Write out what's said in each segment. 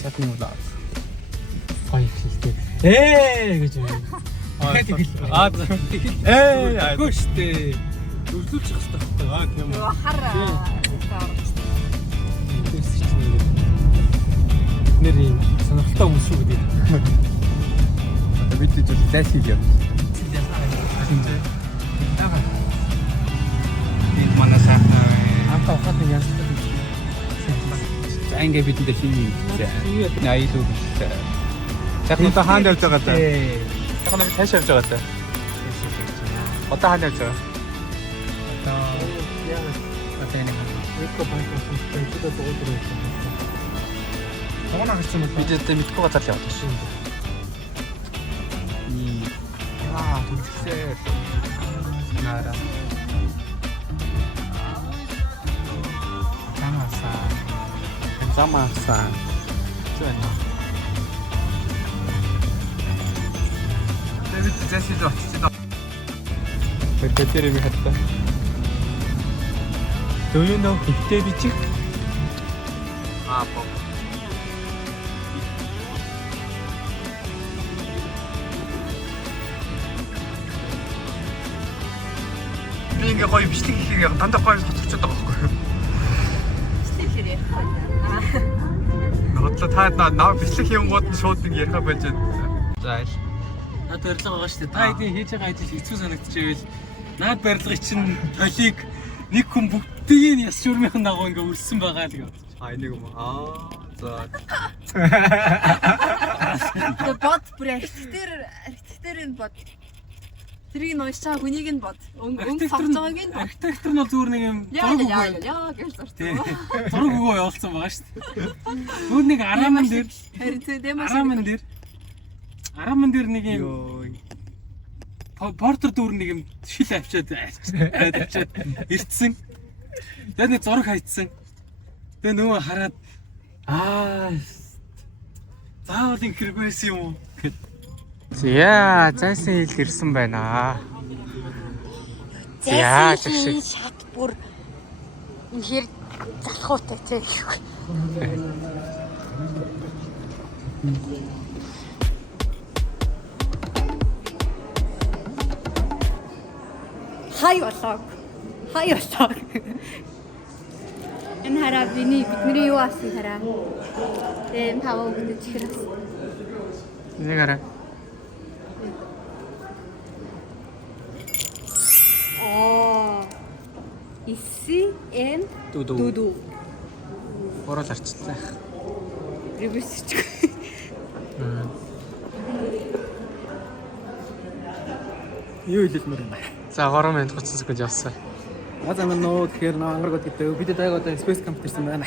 шатны удаа. Хоёр хэлтэй. Гэж юм. Гоо штэ. Өвлүүлчих хэрэгтэй байхгүй. Тийм үү. Нэрийн сонирхолтой хүмүүс шүү гэдэг. Бид зөв зайс хийлээ. Бид манасаа Антаа ухаад нэг янз бүр. за ингээ бидэндээ хийе. Наилуу. Сайхан одоо хаанд явж байгаа даа. Сайхан би тааш явж байгаа даа. Одоо хаанд явж байгаа. Одоо энэ эко банкын төлөвлөлтөд дуурайж байна. Тавана гэсэн мэт Бид өөртөө мэдгүй газар л яваад байна шүү. Түлхсээ. Нара. Замаасаа. Зүүн. Бид зэсэл очсон. Бэтэр юм хатта. Do you know хиттэй бичих? По. Би ингээ гоё бичлэг хийхээр дандаа гоё хоцорчод байгаа байхгүй юу? Бичлэг хийх ярих байна. Нодлоо та нав бичлэг хийнгууд нь шууд ингээ ярих байж байна. За айл. Наад барилга байгаа шүү дээ. Та хэдийн хийж байгаа ажил хэцүү санагдчихвэл наад барилгыг чинь толийг нэг хүн бүгдийг нь яс шүрмийн дагуу ингээ өрсөн байгаа л гэж. Энийг юм. За. Тэгээ бод бүр архитектор нь бод. Тэрийг нугаж байгаа хүнийг нь бод. Өнгө тавж байгааг нь бод. Архитектор нь зүгээр нэг юм зураг өгөө. Яа гэж зурсан. Зураг өгөө явуулсан байгаа шүү дээ. Өөр нэг арамн дээр харин дэмос арамн дээр нэг юм портер дүүр нэг юм шил авчиад ирдсэн. Тэгээд нэг зураг хайцсан. Тэгээ нөгөө хараад заавал ингэ хэрэг байсан юм уу гэд. Яа, зайсан хил ирсэн байна. Яа, чигшээ. шат бүр ихэр залхуутай тий. Хай болоо. Энэ хараа бидний юу асан хараа. Тэгээ таваа өгдөж чихэр асан. Нэг арай. Иси эн Дуду. Орол арчлаа. Реверс ч. Юу хэлмээр юм бэ? За 3 минут 30 секунд явсан. Азаа нөө тэгэхээр ангаргууд гэдэг бид дайгаа одоо space camp гэсэн байна.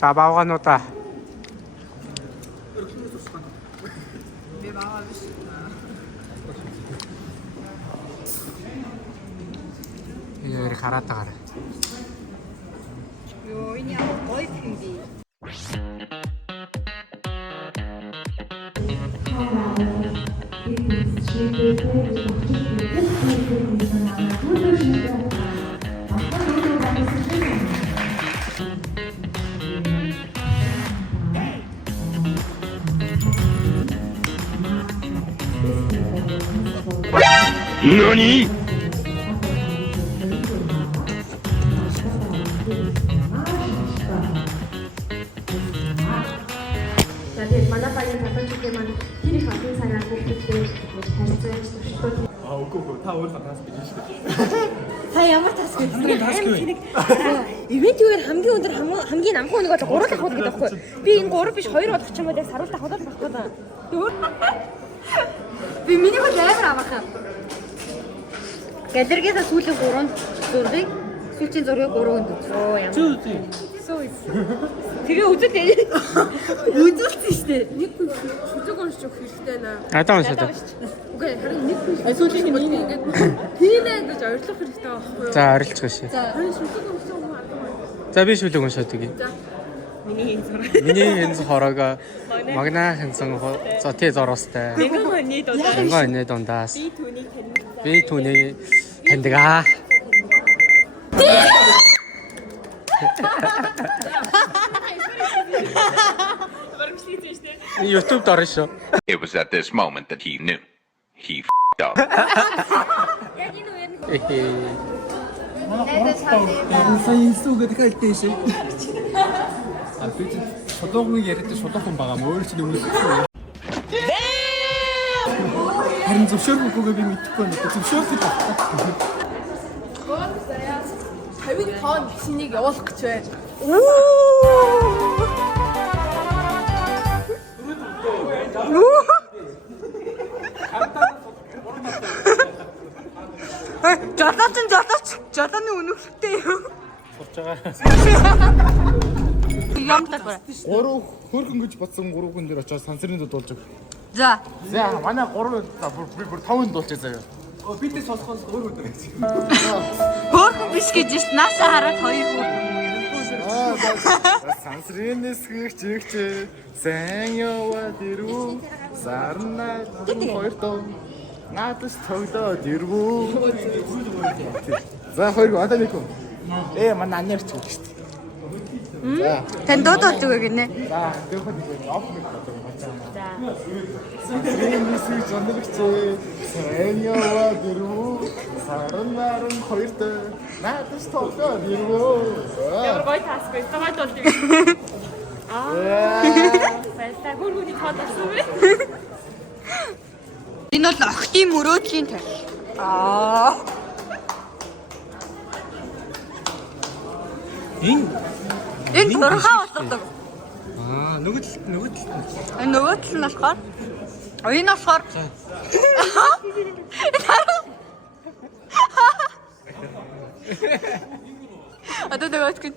За бавгаануудаа. Би баа биш. Яа хараад байгаа. Ёо энэ яг гоё юм би. NANI?! Тэгээд манай баян татварчдын маань тэр их олон цагаар бүгдээ харилцаж туршилтууд Үгүй та өөрөө тас гэж шүү дээ. та ямар тас гэдэг ивэнтээр хамгийн өндөр хамгийн анхан нэг бол 3 давхууд гэдэг байхгүй. Би энэ 3 биш 2 болох ч юм уу яг саруулт давхуудаар байхгүй даа. Би миний бол амар амархан. Галерейгээс сүүлийн 3 зургийг сүүлийн зургийг 3-нд үзөө ямар. Тэгээ үзэл үзүүлсэн шүү дээ. Нэг хүн шүлэг уншиж өгөх хэрэгтэй наа. Адаа уншаад. Үгүй харин нэг хүн сүүлийн нэг ингээд тийм ээ гэж ойрлох хэрэгтэй байхгүй юу? За орилчих шээ. Харин шүлэг уншиж өгөх. За би шүлэг уншаад өгье. За. Миний энэ хорог магна хэнсэн тий зороостай. Нэгэн дундаас. Би түүнийг таньдаг аа. YouTube орно шүү. It was at this moment that he knew. He f***ed up. Яг энэ үеэр нь Найдаа чамд Сайн инсүүгээ дахиад дэшээ. Би ч шулуугны яриад шулуухан байгаа мó өөр чинь өмнө. Харин зөвшөөрөхгүйгээ би мэдэхгүй байна. Зөвшөөрөх гэж байна. 50 тонн машиныг явуулах гэж байна. жолооны өнөглөлттэй юу? Сурж байгаа. Ямтай байна. 3 хөргөн гэж бодсон 3 хүн дээр очоод сансрын дууд болж байгаа. За. За манай 3 би бүр 5-нд дуулчих заяа. Бидээ сонсохоос өөр өдөр гэж. Хөөхөн биш гэж шít. Наашаа хараад 2 хүн. Сансрын нэсгэгч сайн яваад ирүү. Сарнаа 2 доо. Надад тогдоод ирвүү. За 2 одоо нэг хүн. Манай анярч үг шүү дээ. За. Тань дуудаж өгөө гинэ. За тэрхүү нэг оф нэг бодож байна. Сансрын нэсгэгч сайн яваад ирүү. Сарнаа 2 доо. Надад тогдоод ирвүү. Ямар гоё таасгүй. Таваад болдгийг. Баярлалаа. Хөргөний тоодсон бэ? Энэ бол охтын мөрөөдлийн тарих. Энэ дөрхаа болдог. Нөгөө Энэ нөгөөдөл нь болохоор энэ болохоор одоо нөгөөдөл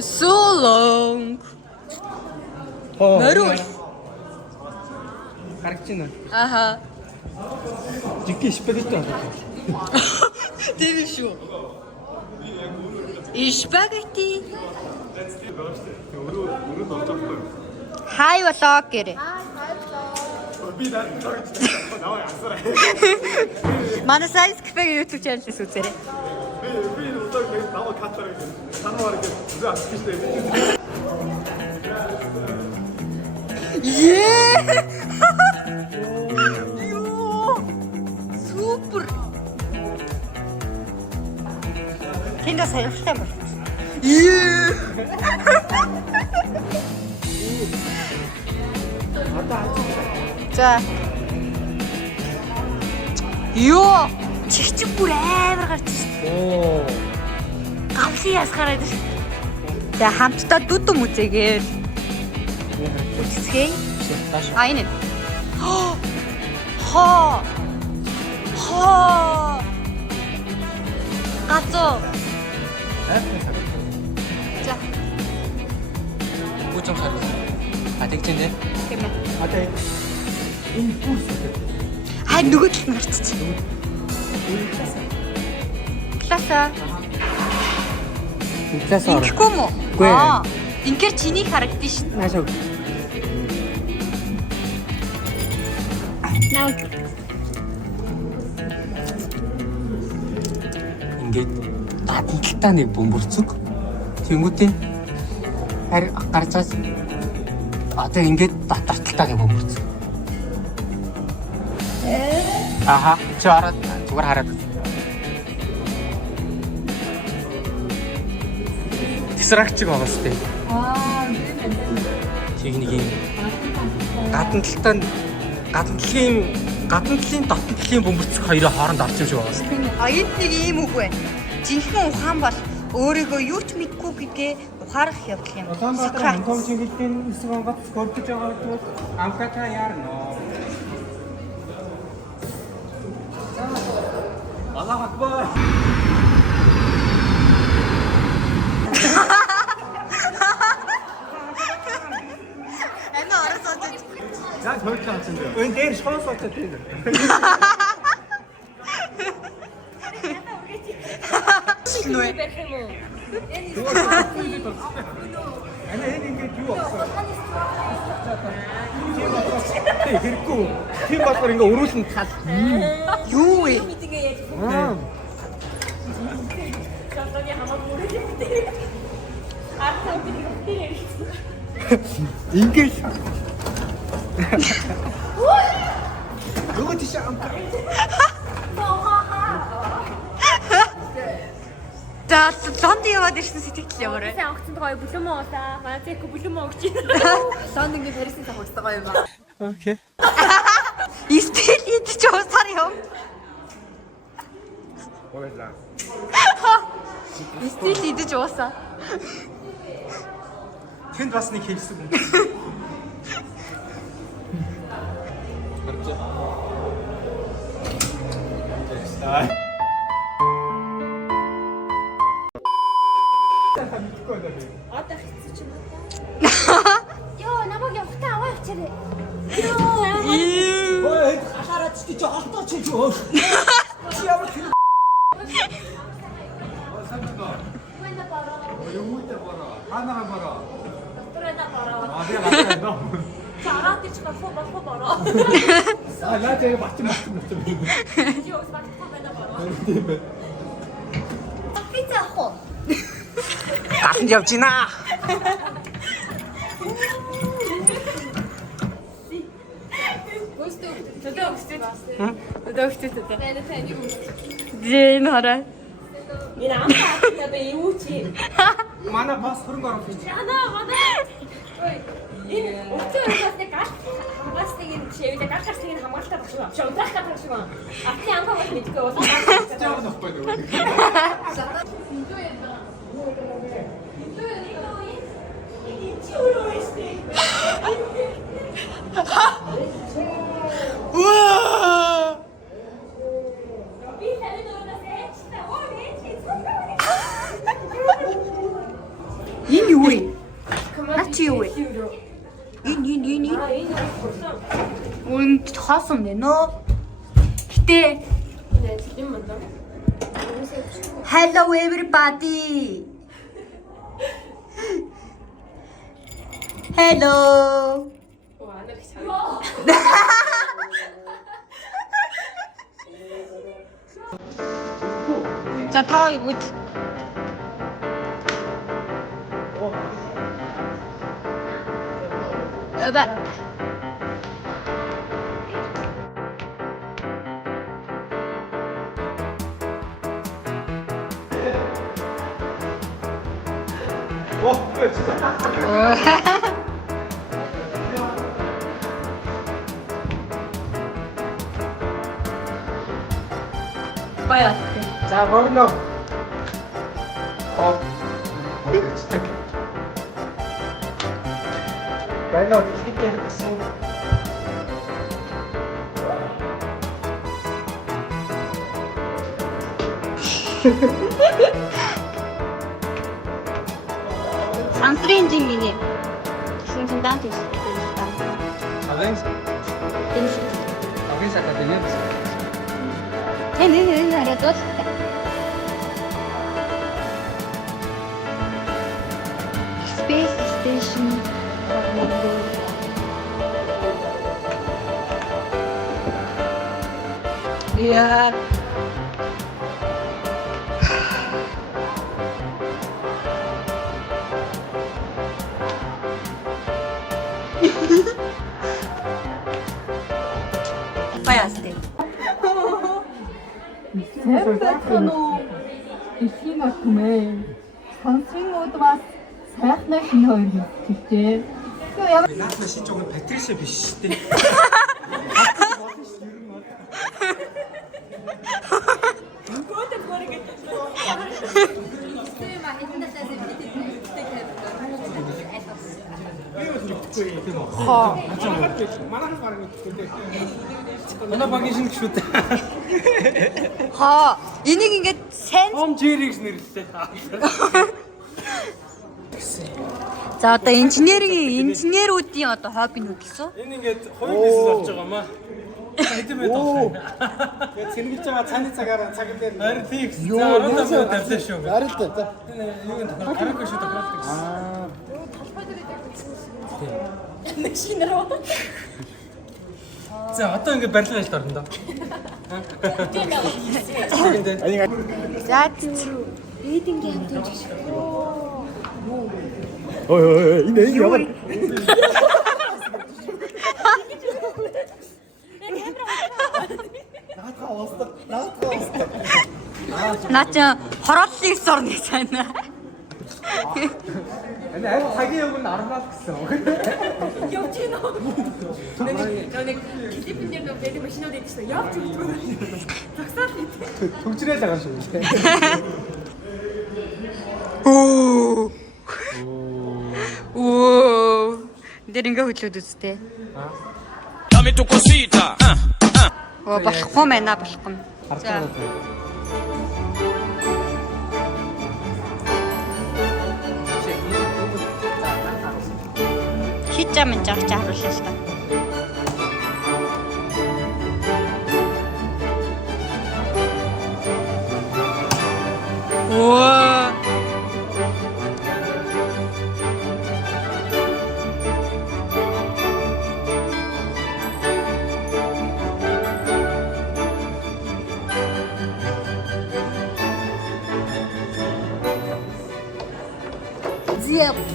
So long. Мөрөө. гарч байна. Аха. Жигтэй спагетти авах. Тэр шүү. Спагетти. Хай влог гэрэ. Манай сайз кафегийн YouTube channel-ээс үзээрэй. Би удаг нэг даваа катар гэж санаар гэж зүг авчих гэсэн. Супер. Тэндээ саяхтай бол. За. Йоо, чихчиг бүр амар гарч шээ. Оо. Гавлын яс гараад шээ. Тэгээ хамтдаа дүдэн үзээгээл. Үзэсгэй. А энэ. Хоо. Гацоо. За. Гүцэн сар. Адигчэндээ. Тийм ээ. Одоо энэ курс гэдэг. Хай нөгөө талд нь гарччих. Класса. Класс орно. Ингэхгүй мө? Үгүй ээ. Ингээр чинийг харагдсан шүү. Наашаа. Наа. Ингээд таталтаа нэг бөмбөрцөг. Тэнгүүтээ харин гарч байгаа. Одоо ингээд таталтаа нэг бөмбөрцөг. Аха, чи хараад зүгээр хараад. Тесрагчиг байгаа сте. Техник юм. Гадна талын дотн талын бөмбөрцөг хоёроо хооронд орж юм шиг байгаа сте. Энд нэг ийм үг байна. Жинхэнэ ухаан бол өөрийгөө юу ч мэдгүй гэдгээ ухаарах явдал юм. Улаанбаатар Антон Чингисийн хэсэг онгоц гордож байгаа бол амката яарно. Аллах акбар. Энэ оросоо. За хойч таасан дээ. Энэ дээр шоолоотой тийм. Нөө. Энэ ингээд юу болсон? Хэрэггүй. Тийм болохоор ингээ өрүүлэн тал. Юу вэ? Надад хамаагүй үргэлжлээ. Архаа үргэлжлээ. Ингээл. Нөгөө тийш амка. За лонд яваад ирсэн сэтгэл ямар вэ? Сайн огцонд гоё бүлэм үү та. Манай зэк бүлэм үү гэж байна. Лонд ингээ Парисын цаг уустай гоё юм аа. Окей. Стил идэж уусаар юм. Ойлаа. Стил идэж уусаа. Тэнд бас нэг хэлсэн. Одоо хэцүү ч юм уу? Йоо, намайг явахтаа аваа явчихарэ. Ой, хахаараад чи хоолтой чи юу? Чи ямар хэрэг? Ханаа бараа. Дотороо бараа. Аа яа наа. Чараад ич болохоо бараа. Аа лаа тэгээ бат. Юу бас болохоо бараа. Пицца хоо. Галанд явж гинэ. Зэн хараа. Энэ амтаа би юу чи? Манай бас хөрөнгө оруулагч. Манай. Ой. Энэ өчигдөрөөс нэг хамгаалалтыг энэ шивэлэг гартыг энэ хамгаалалтаа багш ба. Шоудрах гартыг шиг ба. Атны амгаа бол мэдгүй бол. Жаа нөхгүй нөгөө. Энэ юу вэ? Наач юу вэ? Энэ. Үнд хаасан бэ нөө? Гэтэ. Hello everybody. Hello. 자, 다 이거 여봐. 그래 진짜. 봐요. 자, 거기로. 진짜. 라이너 이렇게 했어. Sanfrecce sono tanti. Adesso. Adesso la teniamo. Ne arada. Space station. Yeah. Баястай. Тэвэцэнүү эхийн атмэ. Сонсгонгууд бас сайхнаа хин хоёр хэлжээ. 나한테 시쪽은 패트리샤 비시대. Манай багийн шинэ шүү дээ. Энийг ингээд сайн. Jerry гэж нэрлэлээ. За одоо инженеруудын одоо хобби нь гэсэн. Энэ ингээд хоёр бизнес болж байгаа маа. Хэдэн мэд авах. Тэгээд сэргийж байгаа цааны цагаараа цаг дээр. Харин тийм. За оролцоо тавьсан шүү. Харин л та. Юу гэнэ харахгүй шүү тохиолдог гэсэн. За одоо ингээд барилга хийж орно доо. За Ээдингийн хамт юм шиг. Энэ яа. Наа чи хорооллыг сорно гэж байна. 근데 아예 자기 욕은 알아봤어. Явж гин үү? Нэг клипэн дээр нэг байдаг машинууд байдаг шүү. Явж өгдөг. Таксаад ит. 동칠해 자가지고. Оо. Дээр ингээ хөдлөөд үзтээ. Dame tu cosita. Оо болохгүй байна болохгүй. За. Хийж чамд жаач харуулъя л та. Оо.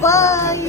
Бай.